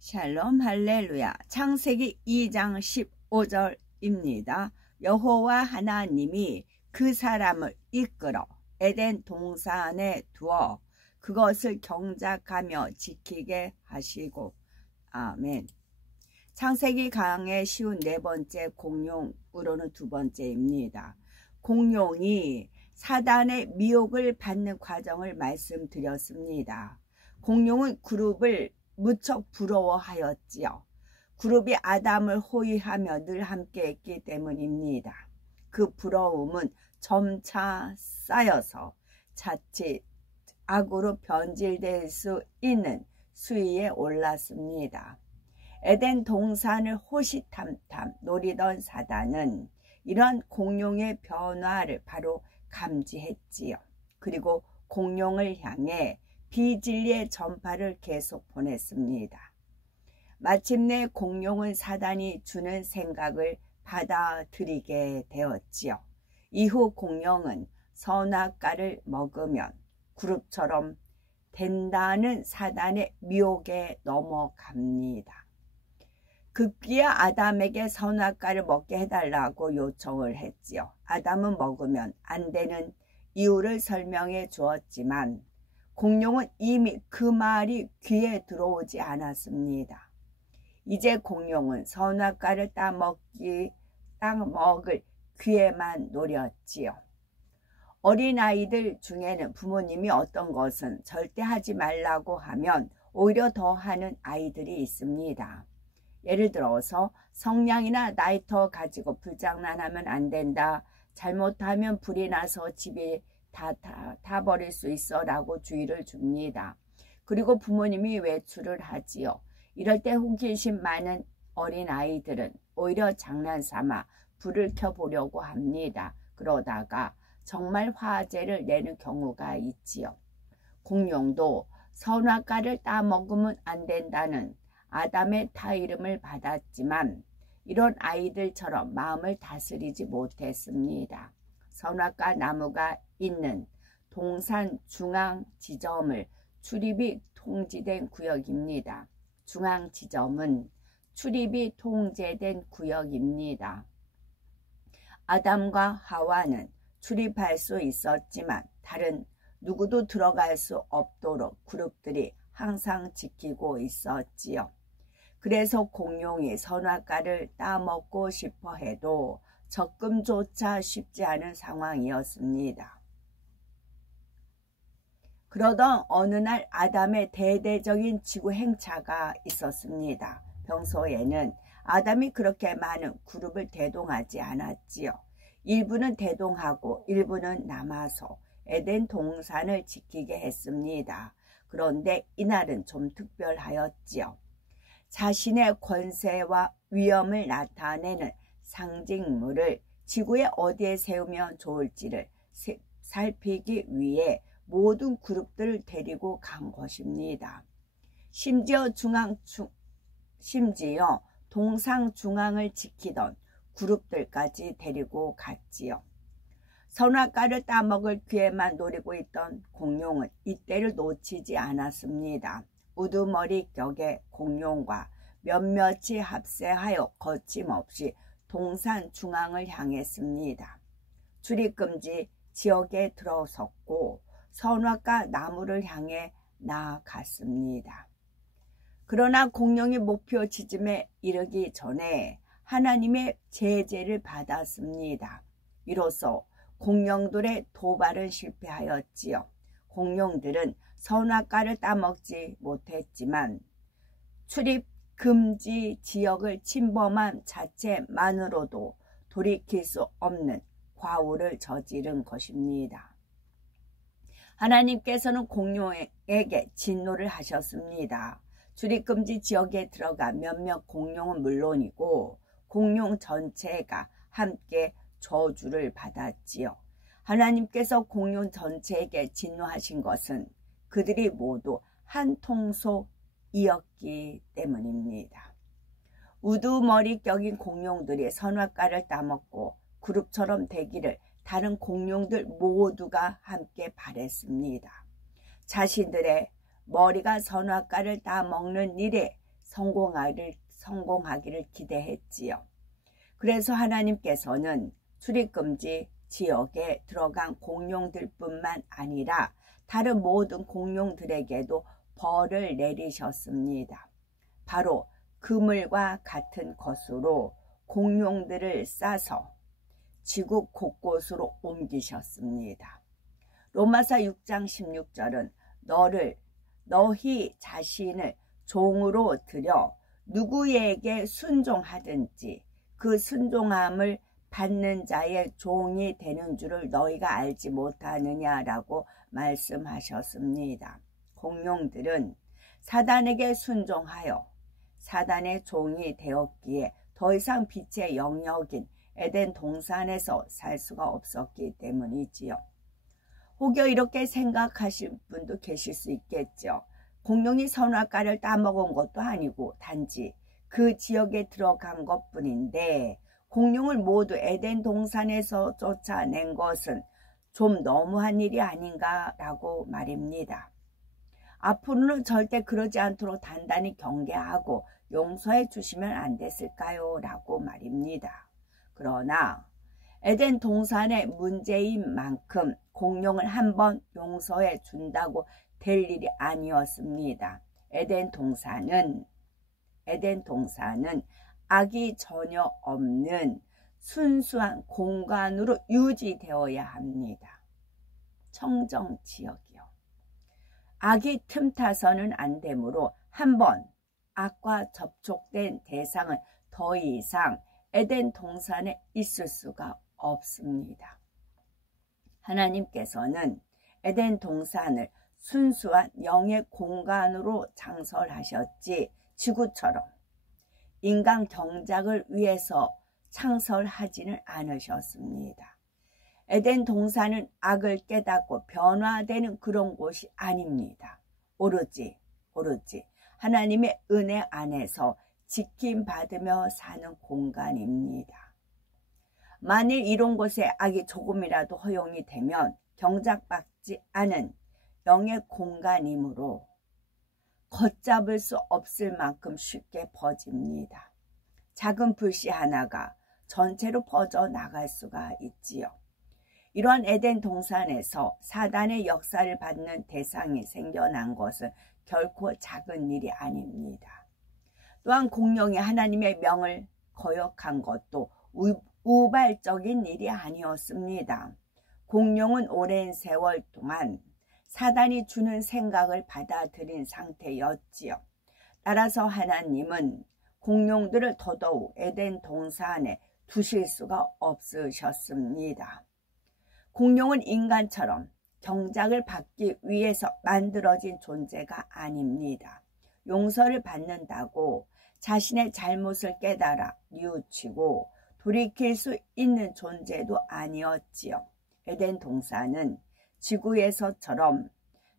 샬롬 할렐루야. 창세기 2장 15절입니다. 여호와 하나님이 그 사람을 이끌어 에덴 동산에 두어 그것을 경작하며 지키게 하시고. 아멘. 창세기 강의 쉬운 네 번째, 공룡으로는 두 번째입니다. 공룡이 사단의 미혹을 받는 과정을 말씀드렸습니다. 공룡은 그룹을 무척 부러워하였지요. 그룹이 아담을 호위하며 늘 함께했기 때문입니다. 그 부러움은 점차 쌓여서 자칫 악으로 변질될 수 있는 수위에 올랐습니다. 에덴 동산을 호시탐탐 노리던 사단은 이런 공룡의 변화를 바로 감지했지요. 그리고 공룡을 향해 비진리의 전파를 계속 보냈습니다. 마침내 공룡은 사단이 주는 생각을 받아들이게 되었지요. 이후 공룡은 선악과를 먹으면 그룹처럼 된다는 사단의 미혹에 넘어갑니다. 급기야 아담에게 선악과를 먹게 해달라고 요청을 했지요. 아담은 먹으면 안 되는 이유를 설명해 주었지만 공룡은 이미 그 말이 귀에 들어오지 않았습니다. 이제 공룡은 선악과를 따먹을 기회만 노렸지요. 어린아이들 중에는 부모님이 어떤 것은 절대 하지 말라고 하면 오히려 더 하는 아이들이 있습니다. 예를 들어서 성냥이나 라이터 가지고 불장난하면 안 된다. 잘못하면 불이 나서 집이 다 버릴 수 있어 라고 주의를 줍니다. 그리고 부모님이 외출을 하지요. 이럴 때 호기심 많은 어린아이들은 오히려 장난삼아 불을 켜보려고 합니다. 그러다가 정말 화재를 내는 경우가 있지요. 공룡도 선악과를 따먹으면 안 된다는 아담의 타이름을 받았지만 이런 아이들처럼 마음을 다스리지 못했습니다. 선악과 나무가 있는 동산 중앙 지점을 출입이 통제된 구역입니다. 중앙 지점은 출입이 통제된 구역입니다. 아담과 하와는 출입할 수 있었지만 다른 누구도 들어갈 수 없도록 그룹들이 항상 지키고 있었지요. 그래서 공룡이 선악과를 따먹고 싶어 해도 접근조차 쉽지 않은 상황이었습니다. 그러던 어느 날 아담의 대대적인 지구 행차가 있었습니다. 평소에는 아담이 그렇게 많은 그룹을 대동하지 않았지요. 일부는 대동하고 일부는 남아서 에덴 동산을 지키게 했습니다. 그런데 이날은 좀 특별하였지요. 자신의 권세와 위엄을 나타내는 상징물을 지구에 어디에 세우면 좋을지를 살피기 위해 모든 그룹들을 데리고 간 것입니다. 심지어 동상 중앙을 지키던 그룹들까지 데리고 갔지요. 선악과를 따먹을 기회만 노리고 있던 공룡은 이때를 놓치지 않았습니다. 우두머리 격의 공룡과 몇몇이 합세하여 거침없이 동산 중앙을 향했습니다. 출입금지 지역에 들어섰고 선악과 나무를 향해 나아갔습니다. 그러나 공룡이 목표 지점에 이르기 전에 하나님의 제재를 받았습니다. 이로써 공룡들의 도발은 실패하였지요. 공룡들은 선악과를 따먹지 못했지만 출입 금지 지역을 침범한 자체만으로도 돌이킬 수 없는 과오를 저지른 것입니다. 하나님께서는 공룡에게 진노를 하셨습니다. 출입금지 지역에 들어가 몇몇 공룡은 물론이고 공룡 전체가 함께 저주를 받았지요. 하나님께서 공룡 전체에게 진노하신 것은 그들이 모두 한 통속이었기 때문입니다. 우두머리 격인 공룡들이 선악과를 따먹고 그룹처럼 되기를 다른 공룡들 모두가 함께 바랬습니다. 자신들의 머리가 선악과를 따먹는 일에 성공하기를 기대했지요. 그래서 하나님께서는 출입금지 지역에 들어간 공룡들뿐만 아니라 다른 모든 공룡들에게도 벌을 내리셨습니다. 바로 그물과 같은 것으로 공룡들을 싸서 지구 곳곳으로 옮기셨습니다. 로마서 6장 16절은 너희 자신을 종으로 들여 누구에게 순종하든지 그 순종함을 받는 자의 종이 되는 줄을 너희가 알지 못하느냐라고 말씀하셨습니다. 공룡들은 사단에게 순종하여 사단의 종이 되었기에 더 이상 빛의 영역인 에덴 동산에서 살 수가 없었기 때문이지요. 혹여 이렇게 생각하실 분도 계실 수 있겠죠. 공룡이 선악과를 따먹은 것도 아니고 단지 그 지역에 들어간 것뿐인데 공룡을 모두 에덴 동산에서 쫓아낸 것은 좀 너무한 일이 아닌가라고 말입니다. 앞으로는 절대 그러지 않도록 단단히 경계하고 용서해 주시면 안 됐을까요? 라고 말입니다. 그러나 에덴 동산의 문제인 만큼 공룡을 한번 용서해 준다고 될 일이 아니었습니다. 에덴 동산은 악이 전혀 없는 순수한 공간으로 유지되어야 합니다. 청정 지역이요. 악이 틈타서는 안 되므로 한번 악과 접촉된 대상은 더 이상 에덴 동산에 있을 수가 없습니다. 하나님께서는 에덴 동산을 순수한 영의 공간으로 창설하셨지 지구처럼 인간 경작을 위해서 창설하지는 않으셨습니다. 에덴 동산은 악을 깨닫고 변화되는 그런 곳이 아닙니다. 오로지 하나님의 은혜 안에서 지킴받으며 사는 공간입니다. 만일 이런 곳에 악이 조금이라도 허용이 되면 경작받지 않은 영의 공간이므로 걷잡을 수 없을 만큼 쉽게 퍼집니다. 작은 불씨 하나가 전체로 퍼져나갈 수가 있지요. 이러한 에덴 동산에서 사단의 역사를 받는 대상이 생겨난 것은 결코 작은 일이 아닙니다. 또한 공룡이 하나님의 명을 거역한 것도 우발적인 일이 아니었습니다. 공룡은 오랜 세월 동안 사단이 주는 생각을 받아들인 상태였지요. 따라서 하나님은 공룡들을 더더욱 에덴 동산에 두실 수가 없으셨습니다. 공룡은 인간처럼 경작을 받기 위해서 만들어진 존재가 아닙니다. 용서를 받는다고 자신의 잘못을 깨달아 뉘우치고 돌이킬 수 있는 존재도 아니었지요. 에덴 동산은 지구에서처럼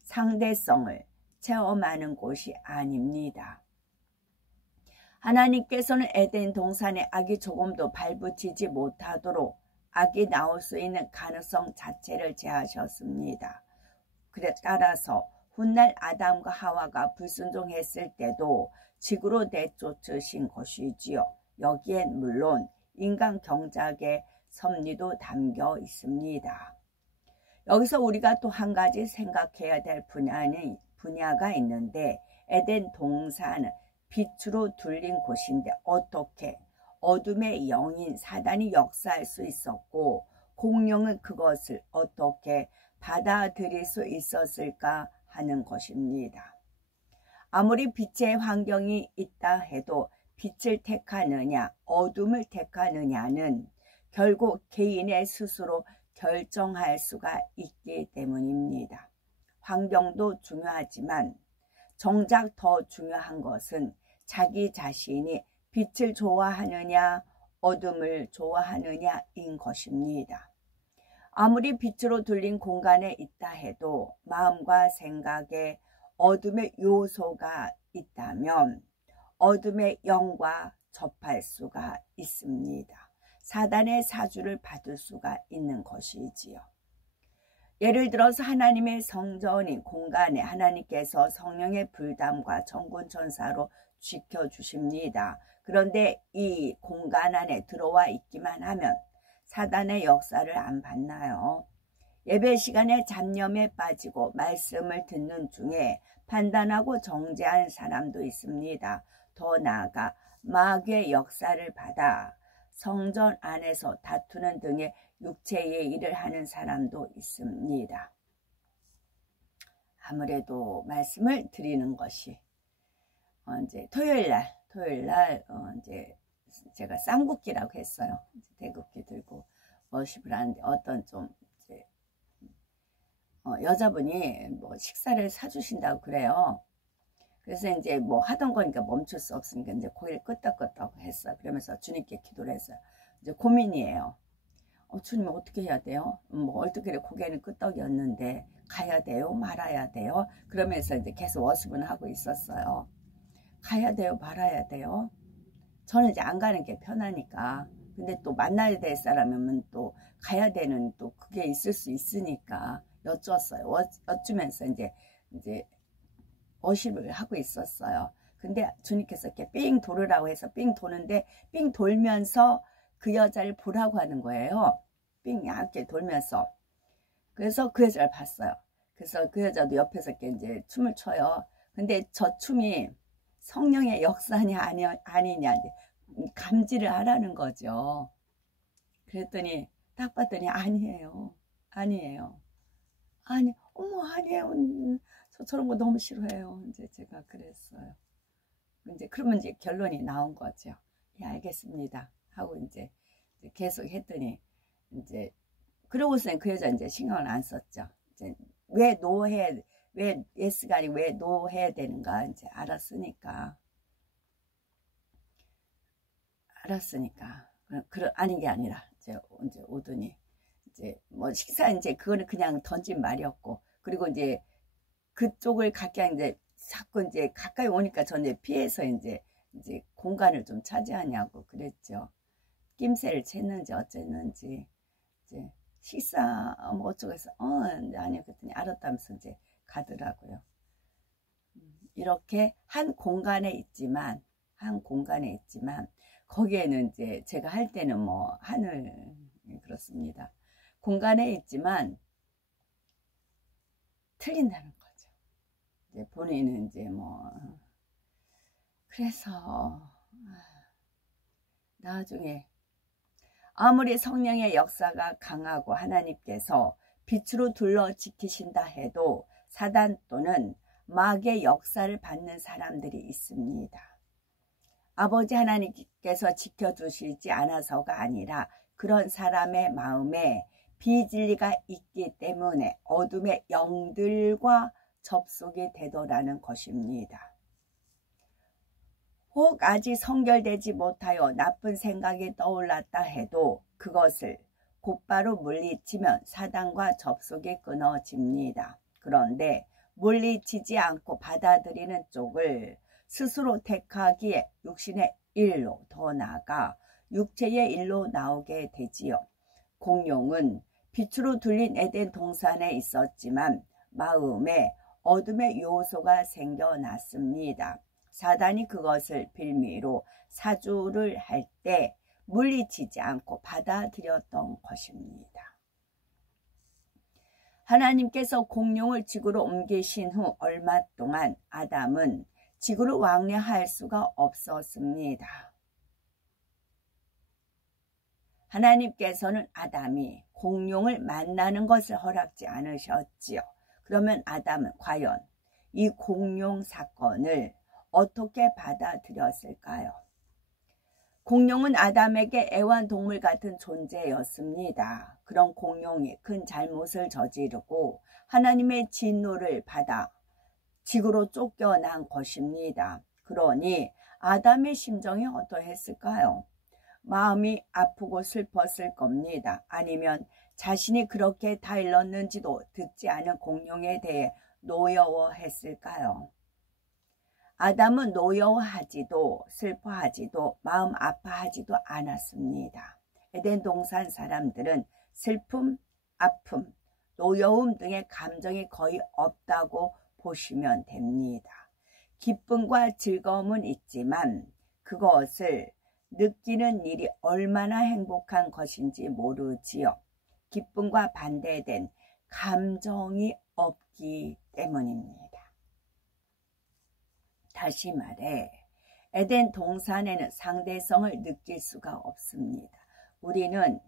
상대성을 체험하는 곳이 아닙니다. 하나님께서는 에덴 동산에 악이 조금도 발붙이지 못하도록 악이 나올 수 있는 가능성 자체를 제하셨습니다. 그래 따라서 훗날 아담과 하와가 불순종했을 때도 지구로 내쫓으신 것이지요. 여기엔 물론 인간 경작의 섭리도 담겨 있습니다. 여기서 우리가 또 한 가지 생각해야 될 분야가 있는데 에덴 동산은 빛으로 둘린 곳인데 어떻게 어둠의 영인 사단이 역사할 수 있었고 공룡은 그것을 어떻게 받아들일 수 있었을까 하는 것입니다. 아무리 빛의 환경이 있다 해도 빛을 택하느냐 어둠을 택하느냐는 결국 개인의 스스로 결정할 수가 있기 때문입니다. 환경도 중요하지만 정작 더 중요한 것은 자기 자신이 빛을 좋아하느냐 어둠을 좋아하느냐인 것입니다. 아무리 빛으로 둘린 공간에 있다 해도 마음과 생각에 어둠의 요소가 있다면 어둠의 영과 접할 수가 있습니다. 사단의 사주를 받을 수가 있는 것이지요. 예를 들어서 하나님의 성전인 공간에 하나님께서 성령의 불담과 천군 천사로 지켜주십니다. 그런데 이 공간 안에 들어와 있기만 하면 사단의 역사를 안 받나요? 예배 시간에 잡념에 빠지고 말씀을 듣는 중에 판단하고 정죄한 사람도 있습니다. 더 나아가 마귀의 역사를 받아 성전 안에서 다투는 등의 육체의 일을 하는 사람도 있습니다. 아무래도 말씀을 드리는 것이 이제 토요일날 이제 제가 쌍국기라고 했어요. 대국기 들고 워십을 하는데 어떤 좀 이제 여자분이 뭐 식사를 사주신다고 그래요. 그래서 이제 뭐 하던 거니까 멈출 수 없으니까 이제 고개를 끄덕끄덕 했어요. 그러면서 주님께 기도를 했어요. 이제 고민이에요. 주님 어떻게 해야 돼요? 뭐 어떻게 고개는 끄덕였는데 가야 돼요? 말아야 돼요? 그러면서 이제 계속 워십은 하고 있었어요. 가야 돼요? 말아야 돼요? 저는 이제 안 가는 게 편하니까. 근데 또 만나야 될 사람이면 또 가야 되는 또 그게 있을 수 있으니까 여쭈었어요. 여쭈면서 이제 워십을 하고 있었어요. 근데 주님께서 이렇게 삥 돌으라고 해서 삥 도는데 삥 돌면서 그 여자를 보라고 하는 거예요. 삥 얇게 돌면서. 그래서 그 여자를 봤어요. 그래서 그 여자도 옆에서 이렇게 이제 춤을 춰요. 근데 저 춤이 성령의 역사냐 아니냐 감지를 하라는 거죠. 그랬더니 딱 봤더니 아니에요. 아니에요. 어머 아니에요. 저 저런 거 너무 싫어해요. 이제 제가 그랬어요. 이제 그러면 이제 결론이 나온 거죠. 예, 알겠습니다. 하고 이제 계속 했더니 이제 그러고서는 그 여자 이제 신경을 안 썼죠. 이제 왜 예스가 아니고 왜 노해야 되는가 이제 알았으니까. 아닌 게 아니라 이제 오더니 이제 뭐 식사 이제 그거는 그냥 던진 말이었고, 그리고 이제 그쪽을 이제 자꾸 이제 가까이 오니까 저는 피해서 이제 공간을 좀 차지하냐고 그랬죠. 낌새를 챘는지 어쨌는지 이제 식사 뭐 어쩌고 해서 아니요 그랬더니 알았다면서 이제 가더라고요. 이렇게 한 공간에 있지만 거기에는 이제 제가 할 때는 뭐 하늘 그렇습니다. 공간에 있지만 틀린다는 거죠. 이제 본인은 이제 뭐 그래서 나중에 아무리 성령의 역사가 강하고 하나님께서 빛으로 둘러 지키신다 해도 사단 또는 마귀의 역사를 받는 사람들이 있습니다. 아버지 하나님께서 지켜주시지 않아서가 아니라 그런 사람의 마음에 비진리가 있기 때문에 어둠의 영들과 접속이 되더라는 것입니다. 혹 아직 성결되지 못하여 나쁜 생각이 떠올랐다 해도 그것을 곧바로 물리치면 사단과 접속이 끊어집니다. 그런데 물리치지 않고 받아들이는 쪽을 스스로 택하기에 육신의 일로, 더 나아가 육체의 일로 나오게 되지요. 공룡은 빛으로 둘린 에덴 동산에 있었지만 마음에 어둠의 요소가 생겨났습니다. 사단이 그것을 빌미로 사주를 할 때 물리치지 않고 받아들였던 것입니다. 하나님께서 공룡을 지구로 옮기신 후 얼마 동안 아담은 지구를 왕래할 수가 없었습니다. 하나님께서는 아담이 공룡을 만나는 것을 허락지 않으셨지요. 그러면 아담은 과연 이 공룡 사건을 어떻게 받아들였을까요? 공룡은 아담에게 애완동물 같은 존재였습니다. 그런 공룡이 큰 잘못을 저지르고 하나님의 진노를 받아 지구로 쫓겨난 것입니다. 그러니 아담의 심정이 어떠했을까요? 마음이 아프고 슬펐을 겁니다. 아니면 자신이 그렇게 다 일렀는지도 듣지 않은 공룡에 대해 노여워했을까요? 아담은 노여워하지도 슬퍼하지도 마음 아파하지도 않았습니다. 에덴 동산 사람들은 슬픔, 아픔, 노여움 등의 감정이 거의 없다고 보시면 됩니다. 기쁨과 즐거움은 있지만 그것을 느끼는 일이 얼마나 행복한 것인지 모르지요. 기쁨과 반대된 감정이 없기 때문입니다. 다시 말해 에덴 동산에는 상대성을 느낄 수가 없습니다. 우리는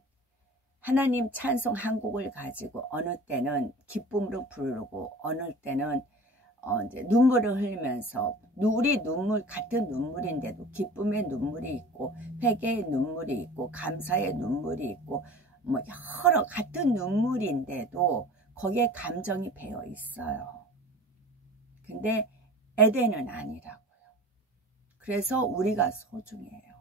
하나님 찬송 한 곡을 가지고 어느 때는 기쁨으로 부르고 어느 때는 이제 눈물을 흘리면서 우리 눈물 같은 눈물인데도 기쁨의 눈물이 있고 회개의 눈물이 있고 감사의 눈물이 있고 뭐 여러 같은 눈물인데도 거기에 감정이 배어 있어요. 근데 에덴은 아니라고요. 그래서 우리가 소중해요.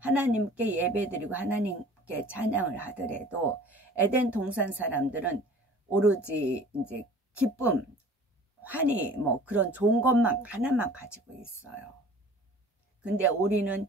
하나님께 예배드리고 하나님께 찬양을 하더라도 에덴 동산 사람들은 오로지 이제 기쁨, 환희 뭐 그런 좋은 것만 하나만 가지고 있어요. 근데 우리는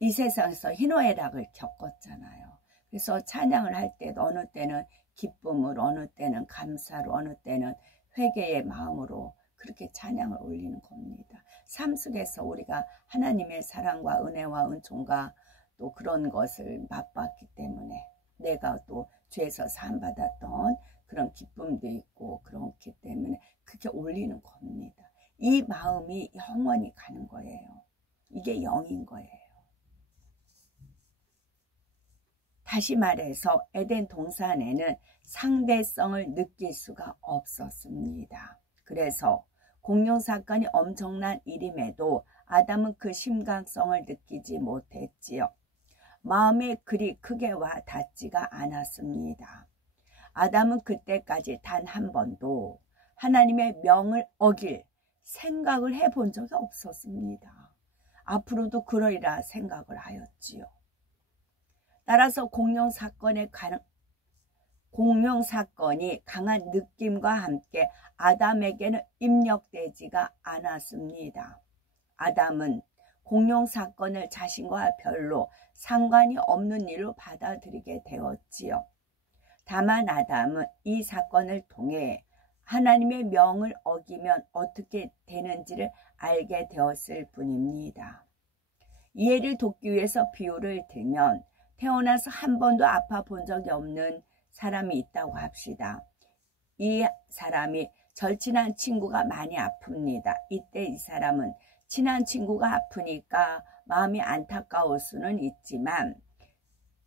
이 세상에서 희노애락을 겪었잖아요. 그래서 찬양을 할 때도 어느 때는 기쁨으로 어느 때는 감사로 어느 때는 회개의 마음으로 그렇게 찬양을 올리는 겁니다. 삶 속에서 우리가 하나님의 사랑과 은혜와 은총과 또 그런 것을 맛봤기 때문에 내가 또 죄에서 사함받았던 그런 기쁨도 있고 그렇기 때문에 그렇게 올리는 겁니다. 이 마음이 영원히 가는 거예요. 이게 영인 거예요. 다시 말해서 에덴 동산에는 상대성을 느낄 수가 없었습니다. 그래서 공룡사건이 엄청난 일임에도 아담은 그 심각성을 느끼지 못했지요. 마음에 그리 크게 와 닿지가 않았습니다. 아담은 그때까지 단 한 번도 하나님의 명을 어길 생각을 해본 적이 없었습니다. 앞으로도 그러리라 생각을 하였지요. 따라서 공룡사건이 강한 느낌과 함께 아담에게는 입력되지가 않았습니다. 아담은 공룡사건을 자신과 별로 상관이 없는 일로 받아들이게 되었지요. 다만 아담은 이 사건을 통해 하나님의 명을 어기면 어떻게 되는지를 알게 되었을 뿐입니다. 이해를 돕기 위해서 비유를 들면 태어나서 한 번도 아파 본 적이 없는 사람이 있다고 합시다. 이 사람이 절친한 친구가 많이 아픕니다. 이때 이 사람은 친한 친구가 아프니까 마음이 안타까울 수는 있지만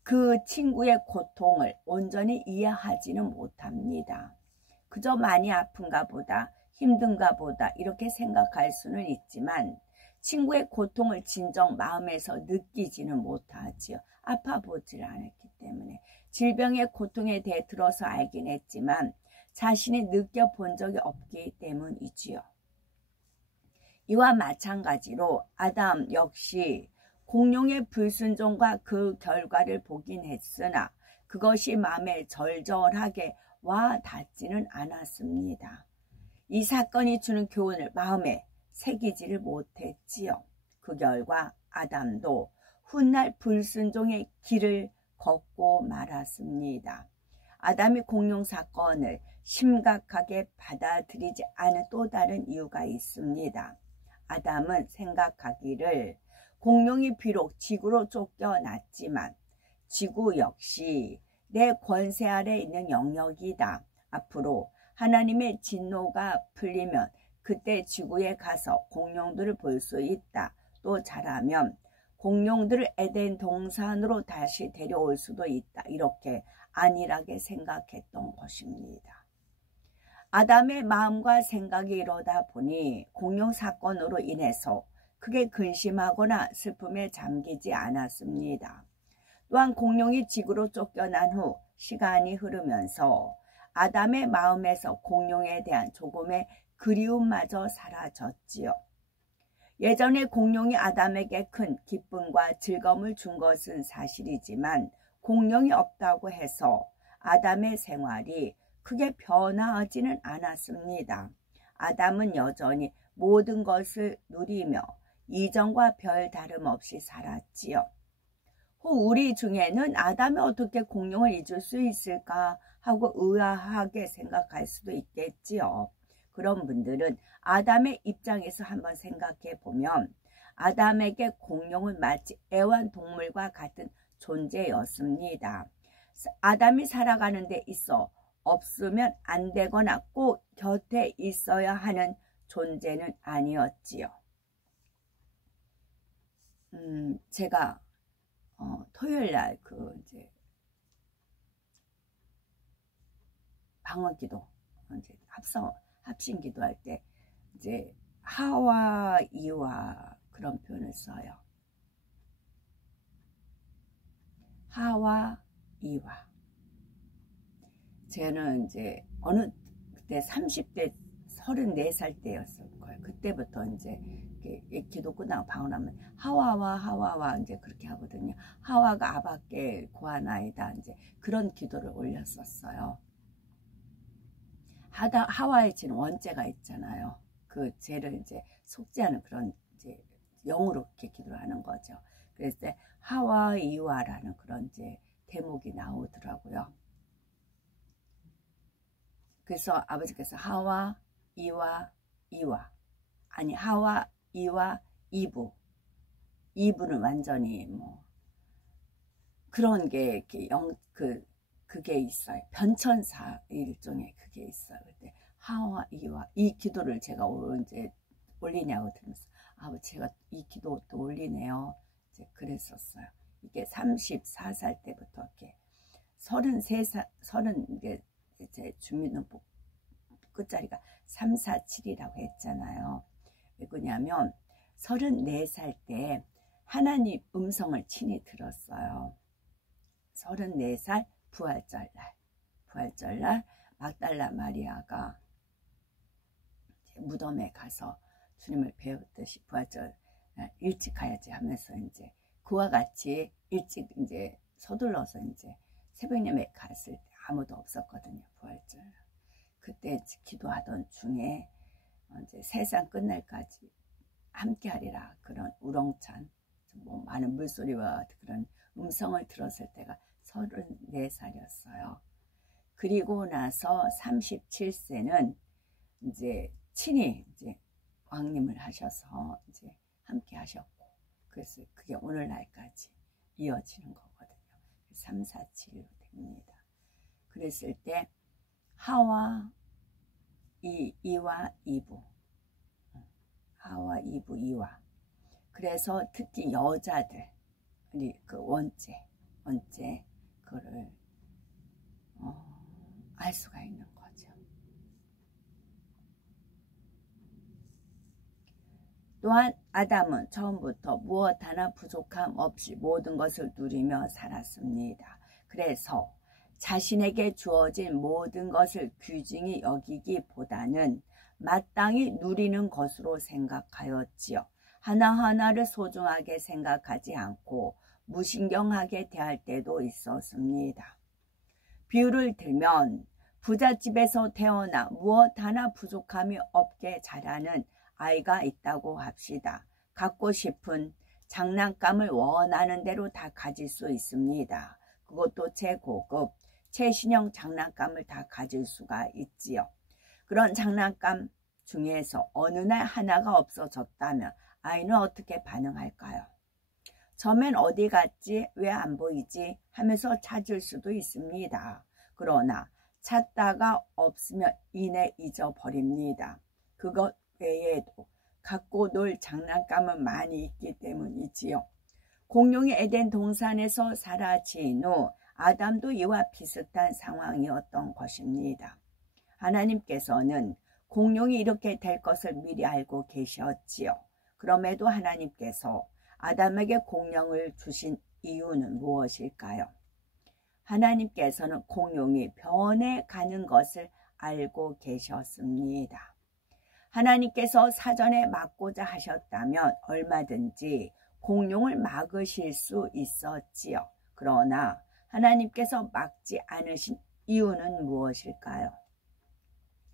그 친구의 고통을 온전히 이해하지는 못합니다. 그저 많이 아픈가 보다, 힘든가 보다 이렇게 생각할 수는 있지만 친구의 고통을 진정 마음에서 느끼지는 못하지요. 아파 보질 않았기 때문에. 질병의 고통에 대해 들어서 알긴 했지만 자신이 느껴본 적이 없기 때문이지요. 이와 마찬가지로 아담 역시 공룡의 불순종과 그 결과를 보긴 했으나 그것이 마음에 절절하게 와 닿지는 않았습니다. 이 사건이 주는 교훈을 마음에 새기지를 못했지요. 그 결과 아담도 훗날 불순종의 길을 걷고 말았습니다. 아담이 공룡 사건을 심각하게 받아들이지 않은 또 다른 이유가 있습니다. 아담은 생각하기를 공룡이 비록 지구로 쫓겨났지만 지구 역시 내 권세 아래 있는 영역이다. 앞으로 하나님의 진노가 풀리면 그때 지구에 가서 공룡들을 볼 수 있다. 또 잘하면 공룡들을 에덴 동산으로 다시 데려올 수도 있다. 이렇게 안일하게 생각했던 것입니다. 아담의 마음과 생각이 이러다 보니 공룡 사건으로 인해서 크게 근심하거나 슬픔에 잠기지 않았습니다. 또한 공룡이 지구로 쫓겨난 후 시간이 흐르면서 아담의 마음에서 공룡에 대한 조금의 그리움마저 사라졌지요. 예전에 공룡이 아담에게 큰 기쁨과 즐거움을 준 것은 사실이지만 공룡이 없다고 해서 아담의 생활이 크게 변화하지는 않았습니다. 아담은 여전히 모든 것을 누리며 이전과 별 다름없이 살았지요. 우리 중에는 아담이 어떻게 공룡을 잊을 수 있을까 하고 의아하게 생각할 수도 있겠지요. 그런 분들은 아담의 입장에서 한번 생각해 보면 아담에게 공룡은 마치 애완동물과 같은 존재였습니다. 아담이 살아가는 데 있어 없으면 안 되거나 꼭 곁에 있어야 하는 존재는 아니었지요. 제가 토요일날 이제 방언기도 이제 합심 기도할 때 이제 하와 이와 그런 표현을 써요. 하와 이와. 쟤는 이제 그때 30대 34살 때였을 거예요. 그때부터 이제 기도 끝나고 방언하면 하와와 이제 그렇게 하거든요. 하와가 아바께 구하나이다 이제 그런 기도를 올렸었어요. 하와에 지는 원죄가 있잖아요. 그 죄를 이제 속죄하는 그런 이제 영으로 이렇게 기도를 하는 거죠. 그래서 하와 이와라는 그런 이제 대목이 나오더라고요. 그래서 아버지께서 하와 이와 아니 하와 이와 이부는 완전히 뭐 그런 게 이렇게 그게 있어요. 변천사 일종의 그게 있어요. 근데 하와 이와 이 기도를 제가 이제 올리냐고 들으면서 제가 이 기도 또 올리네요. 이제 그랬었어요. 이게 34살 때부터 이렇게 33살 이제 주민등록 끝자리가 347이라고 했잖아요. 왜 그러냐면 34살 때 하나님 음성을 친히 들었어요. 34살 부활절날 막달라 마리아가 무덤에 가서 주님을 배웠듯이 부활절 일찍 가야지 하면서 이제 그와 같이 일찍 이제 서둘러서 이제 새벽녘에 갔을 때 아무도 없었거든요. 부활절. 그때 기도하던 중에 이제 세상 끝날까지 함께하리라 그런 우렁찬 뭐 많은 물소리와 그런 음성을 들었을 때가 34살이었어요. 그리고 나서 37세는 이제 친히 이제 왕님을 하셔서 이제 함께 하셨고 그래서 그게 오늘날까지 이어지는 거거든요. 347로 됩니다. 그랬을 때 하와 이와 이부 하와 이와 그래서 특히 여자들이 그 원죄 그거를 알 수가 있는 거죠. 또한 아담은 처음부터 무엇 하나 부족함 없이 모든 것을 누리며 살았습니다. 그래서 자신에게 주어진 모든 것을 귀중히 여기기보다는 마땅히 누리는 것으로 생각하였지요. 하나하나를 소중하게 생각하지 않고 무신경하게 대할 때도 있었습니다. 비유를 들면 부잣집에서 태어나 무엇 하나 부족함이 없게 자라는 아이가 있다고 합시다. 갖고 싶은 장난감을 원하는 대로 다 가질 수 있습니다. 그것도 최고급, 최신형 장난감을 다 가질 수가 있지요. 그런 장난감 중에서 어느 날 하나가 없어졌다면 아이는 어떻게 반응할까요? 처음엔 어디 갔지? 왜 안 보이지? 하면서 찾을 수도 있습니다. 그러나 찾다가 없으면 이내 잊어버립니다. 그것 외에도 갖고 놀 장난감은 많이 있기 때문이지요. 공룡이 에덴 동산에서 사라진 후 아담도 이와 비슷한 상황이었던 것입니다. 하나님께서는 공룡이 이렇게 될 것을 미리 알고 계셨지요. 그럼에도 하나님께서 아담에게 공룡을 주신 이유는 무엇일까요? 하나님께서는 공룡이 변해가는 것을 알고 계셨습니다. 하나님께서 사전에 막고자 하셨다면 얼마든지 공룡을 막으실 수 있었지요. 그러나 하나님께서 막지 않으신 이유는 무엇일까요?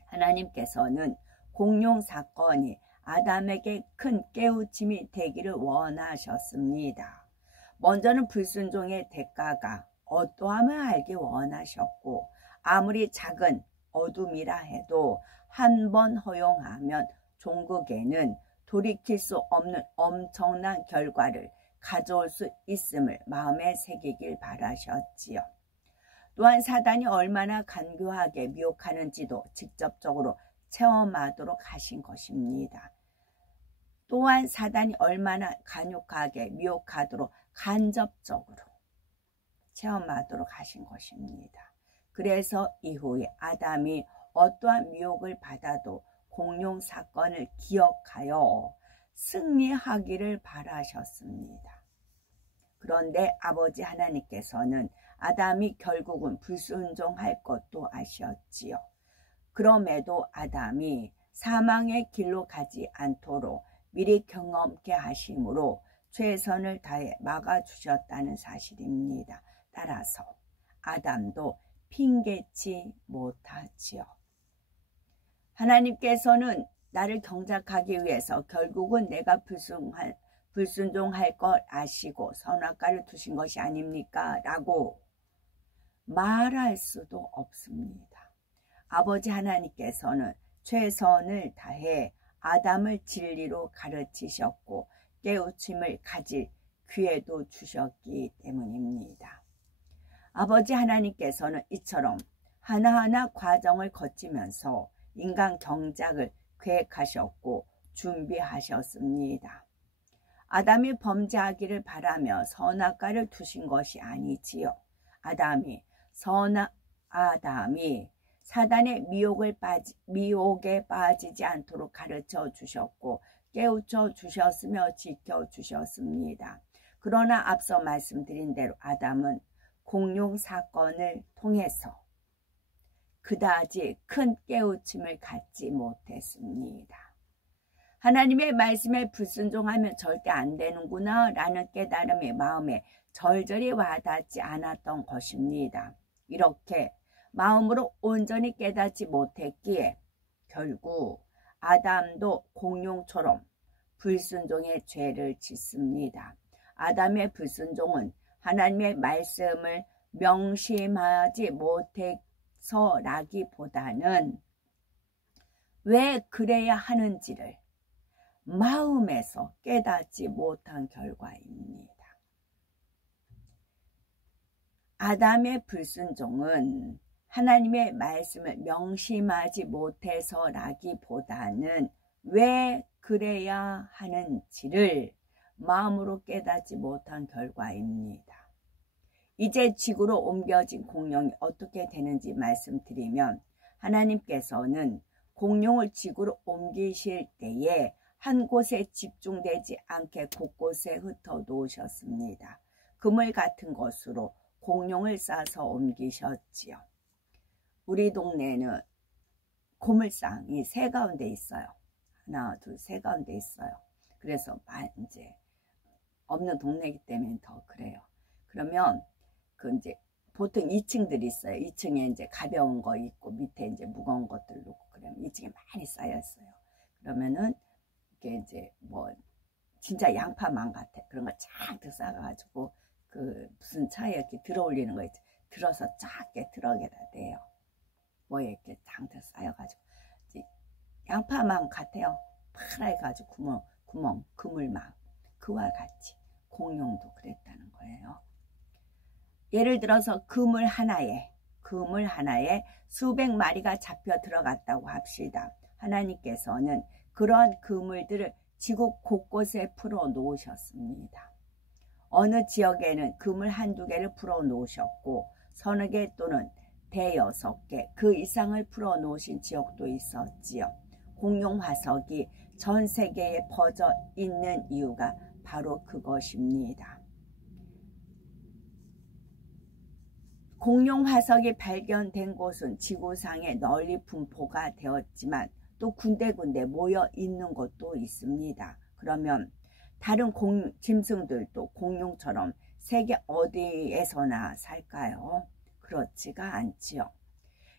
하나님께서는 공룡 사건이 아담에게 큰 깨우침이 되기를 원하셨습니다. 먼저는 불순종의 대가가 어떠함을 알기 원하셨고 아무리 작은 어둠이라 해도 한 번 허용하면 종국에는 돌이킬 수 없는 엄청난 결과를 가져올 수 있음을 마음에 새기길 바라셨지요. 또한 사단이 얼마나 간교하게 미혹하는지도 직접적으로 체험하도록 하신 것입니다. 또한 사단이 얼마나 간혹하게 미혹하도록 간접적으로 체험하도록 하신 것입니다. 그래서 이후에 아담이 어떠한 미혹을 받아도 공룡 사건을 기억하여 승리하기를 바라셨습니다. 그런데 아버지 하나님께서는 아담이 결국은 불순종할 것도 아셨지요. 그럼에도 아담이 사망의 길로 가지 않도록 미리 경험케 하심으로 최선을 다해 막아주셨다는 사실입니다. 따라서 아담도 핑계치 못하지요. 하나님께서는 나를 경작하기 위해서 결국은 내가 불순종할 걸 아시고 선악과를 두신 것이 아닙니까? 라고 말할 수도 없습니다. 아버지 하나님께서는 최선을 다해 아담을 진리로 가르치셨고 깨우침을 가질 기회도 주셨기 때문입니다. 아버지 하나님께서는 이처럼 하나하나 과정을 거치면서 인간 경작을 계획하셨고 준비하셨습니다. 아담이 범죄하기를 바라며 선악과를 두신 것이 아니지요. 아담이 사단의 미혹에 빠지지 않도록 가르쳐 주셨고 깨우쳐 주셨으며 지켜 주셨습니다. 그러나 앞서 말씀드린 대로 아담은 공룡 사건을 통해서 그다지 큰 깨우침을 갖지 못했습니다. 하나님의 말씀에 불순종하면 절대 안 되는구나 라는 깨달음이 마음에 절절히 와닿지 않았던 것입니다. 이렇게 마음으로 온전히 깨닫지 못했기에 결국 아담도 공룡처럼 불순종의 죄를 짓습니다. 아담의 불순종은 하나님의 말씀을 명심하지 못해서라기보다는 왜 그래야 하는지를 마음에서 깨닫지 못한 결과입니다. 아담의 불순종은 하나님의 말씀을 명심하지 못해서라기보다는 왜 그래야 하는지를 마음으로 깨닫지 못한 결과입니다. 이제 지구로 옮겨진 공룡이 어떻게 되는지 말씀드리면 하나님께서는 공룡을 지구로 옮기실 때에 한 곳에 집중되지 않게 곳곳에 흩어 놓으셨습니다. 그물 같은 것으로 공룡을 싸서 옮기셨지요. 우리 동네에는 고물상이 세 가운데 있어요. 하나, 둘, 세 가운데 있어요. 그래서 이제 없는 동네이기 때문에 더 그래요. 그러면 이제 보통 2층들이 있어요. 2층에 이제 가벼운 거 있고 밑에 이제 무거운 것들 놓고 그러면 2층에 많이 쌓였어요. 그러면은 이게 이제 뭐 진짜 양파망 같아. 그런 거 쫙 쌓아가지고 무슨 차에 이렇게 들어 올리는 거 있지. 들어서 작게 트럭에다 대요. 뭐에 이렇게 장들 쌓여가지고 양파망 같아요. 파랗게 가지고 구멍, 그물망. 그와 같이 공룡도 그랬다는 거예요. 예를 들어서 그물 하나에 수백 마리가 잡혀 들어갔다고 합시다. 하나님께서는 그러한 그물들을 지구 곳곳에 풀어 놓으셨습니다. 어느 지역에는 그물 한두 개를 풀어 놓으셨고 서너 개 또는 대여섯 개 그 이상을 풀어 놓으신 지역도 있었지요. 공룡 화석이 전 세계에 퍼져 있는 이유가 바로 그것입니다. 공룡 화석이 발견된 곳은 지구상에 널리 분포가 되었지만 또 군데군데 모여 있는 곳도 있습니다. 그러면 다른 짐승들도 공룡처럼 세계 어디에서나 살까요? 그렇지가 않지요.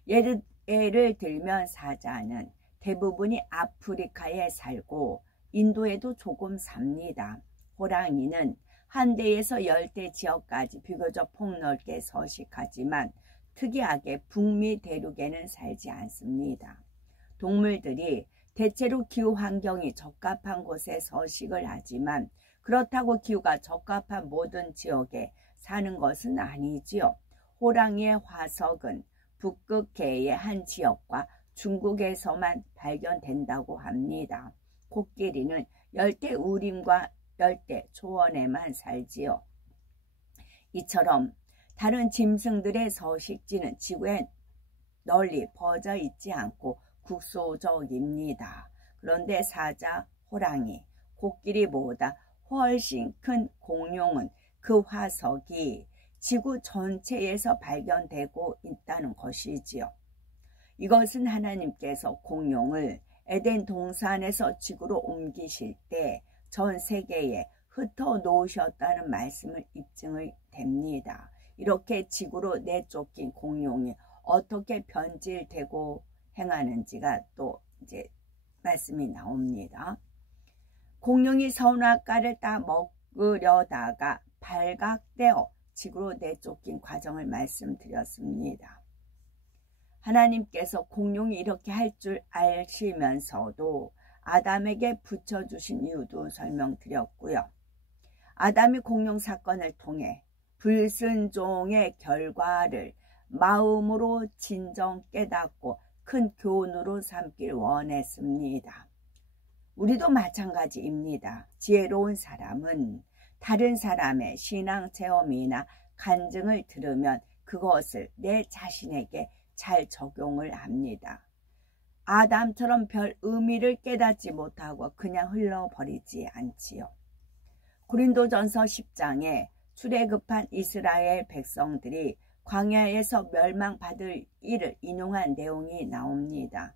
예를 들면 사자는 대부분이 아프리카에 살고 인도에도 조금 삽니다. 호랑이는 한대에서 열대 지역까지 비교적 폭넓게 서식하지만 특이하게 북미 대륙에는 살지 않습니다. 동물들이 대체로 기후 환경이 적합한 곳에 서식을 하지만 그렇다고 기후가 적합한 모든 지역에 사는 것은 아니지요. 호랑이의 화석은 북극해의 한 지역과 중국에서만 발견된다고 합니다. 코끼리는 열대 우림과 열대 초원에만 살지요. 이처럼 다른 짐승들의 서식지는 지구에 널리 퍼져 있지 않고 국소적입니다. 그런데 사자, 호랑이, 코끼리보다 훨씬 큰 공룡은 그 화석이 지구 전체에서 발견되고 있다는 것이지요. 이것은 하나님께서 공룡을 에덴 동산에서 지구로 옮기실 때 전 세계에 흩어 놓으셨다는 말씀을 입증을 됩니다. 이렇게 지구로 내쫓긴 공룡이 어떻게 변질되고 행하는지가 또 이제 말씀이 나옵니다. 공룡이 선악과를 따 먹으려다가 발각되어 지구로 내쫓긴 과정을 말씀드렸습니다. 하나님께서 공룡이 이렇게 할 줄 아시면서도 아담에게 붙여주신 이유도 설명드렸고요. 아담이 공룡 사건을 통해 불순종의 결과를 마음으로 진정 깨닫고 큰 교훈으로 삼길 원했습니다. 우리도 마찬가지입니다. 지혜로운 사람은 다른 사람의 신앙 체험이나 간증을 들으면 그것을 내 자신에게 잘 적용을 합니다. 아담처럼 별 의미를 깨닫지 못하고 그냥 흘러버리지 않지요. 고린도전서 10장에 출애굽한 이스라엘 백성들이 광야에서 멸망받을 일을 인용한 내용이 나옵니다.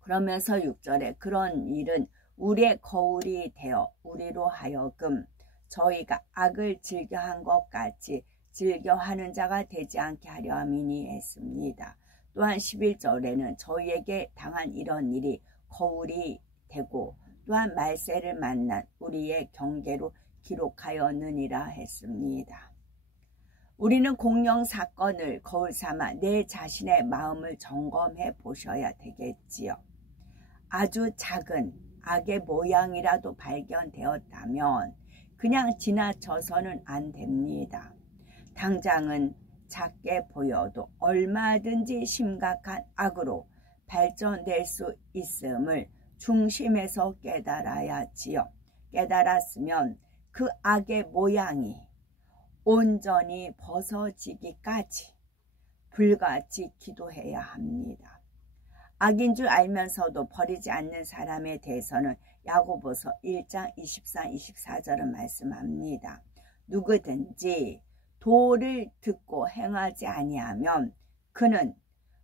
그러면서 6절에 그런 일은 우리의 거울이 되어 우리로 하여금 저희가 악을 즐겨한 것 같이 즐겨하는 자가 되지 않게 하려 함이니 했습니다. 또한 11절에는 저희에게 당한 이런 일이 거울이 되고 또한 말세를 만난 우리의 경계로 기록하였느니라 했습니다. 우리는 공룡 사건을 거울 삼아 내 자신의 마음을 점검해 보셔야 되겠지요. 아주 작은 악의 모양이라도 발견되었다면 그냥 지나쳐서는 안 됩니다. 당장은 작게 보여도 얼마든지 심각한 악으로 발전될 수 있음을 중심에서 깨달아야지요. 깨달았으면 그 악의 모양이 온전히 벗어지기까지 불같이 기도해야 합니다. 악인 줄 알면서도 버리지 않는 사람에 대해서는 야고보서 1장 23, 24절은 말씀합니다. 누구든지 도를 듣고 행하지 아니하면 그는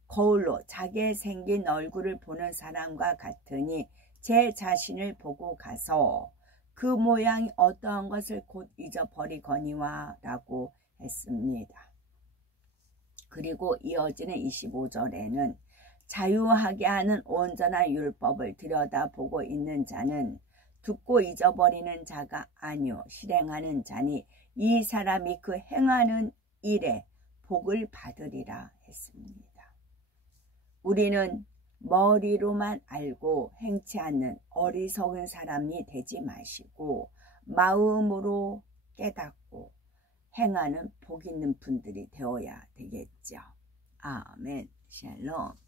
거울로 자기의 생긴 얼굴을 보는 사람과 같으니 제 자신을 보고 가서 그 모양이 어떠한 것을 곧 잊어버리거니와 라고 했습니다. 그리고 이어지는 25절에는 자유하게 하는 온전한 율법을 들여다보고 있는 자는 듣고 잊어버리는 자가 아니요 실행하는 자니 이 사람이 그 행하는 일에 복을 받으리라 했습니다. 우리는 머리로만 알고 행치 않는 어리석은 사람이 되지 마시고 마음으로 깨닫고 행하는 복 있는 분들이 되어야 되겠죠. 아멘. 샬롬.